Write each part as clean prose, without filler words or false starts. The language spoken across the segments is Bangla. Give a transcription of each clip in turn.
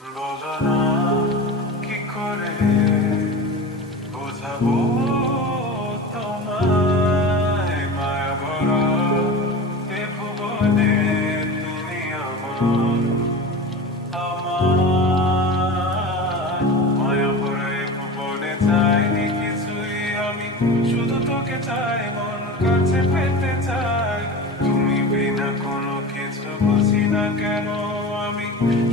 বলো না কি করে বোঝাবো তোমায় মায়া ভরা এ ভুবনে তুমি আমার আমার মায়া ভরা এ ভুবনে চাইনি কিছুই আমি শুধু তোকে চাই মন কাছে পেতে চাই তুমি বিনা কোনো কিছু বুঝি না কেন আমি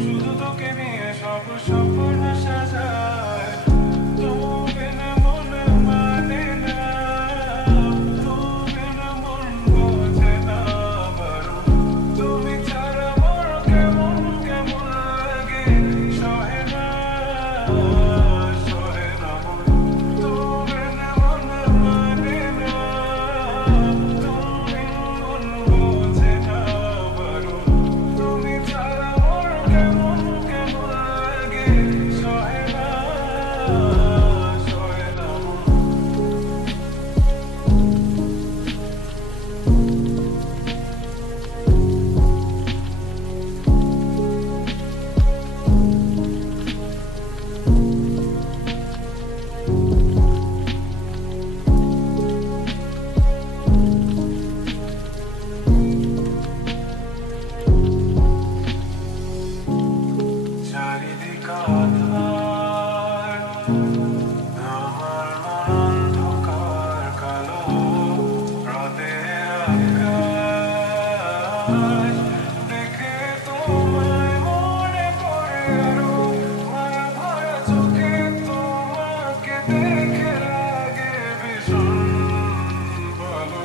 শুধু তোকে নিয়ে সব স্বপ্ন সাজাই তুমি না মন মানে না তুমি না মন বোঝে না বারো তুমি ছাড়া মোর কেমন কেমন লাগে সহে না সহে না মন তুমি না মন মানে না তুমি মন বোঝে না বারো তুমি ছাড়া মোর কেমন কেমন লাগে সহে না সহে না মন চারিদিক আঁধার আমার মন অন্ধকার কালো রাতের আকাশ দেখে তোমায় মনে পড়ে আরো মায়া ভরা চোখে তোমাকে দেখে লাগে ভীষণ ভালো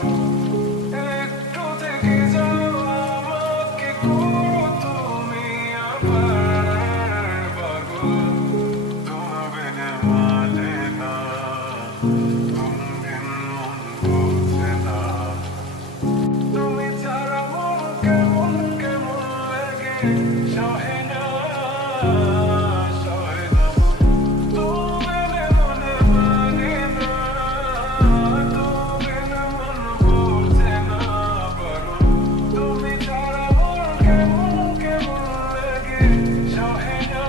একটু থেকে যাও আমাকে করো তুমি আবার পাগল তুমি বিনে মানে না তুমি মন বোঝে না তুমি ছাড়া মন কেমন কেমন লাগে সহে না সহে না তুমি না মনে মানে না তুমি না মন বোঝে না বারো তুমি ছাড়া মন কেমন কেমন লাগে সহে না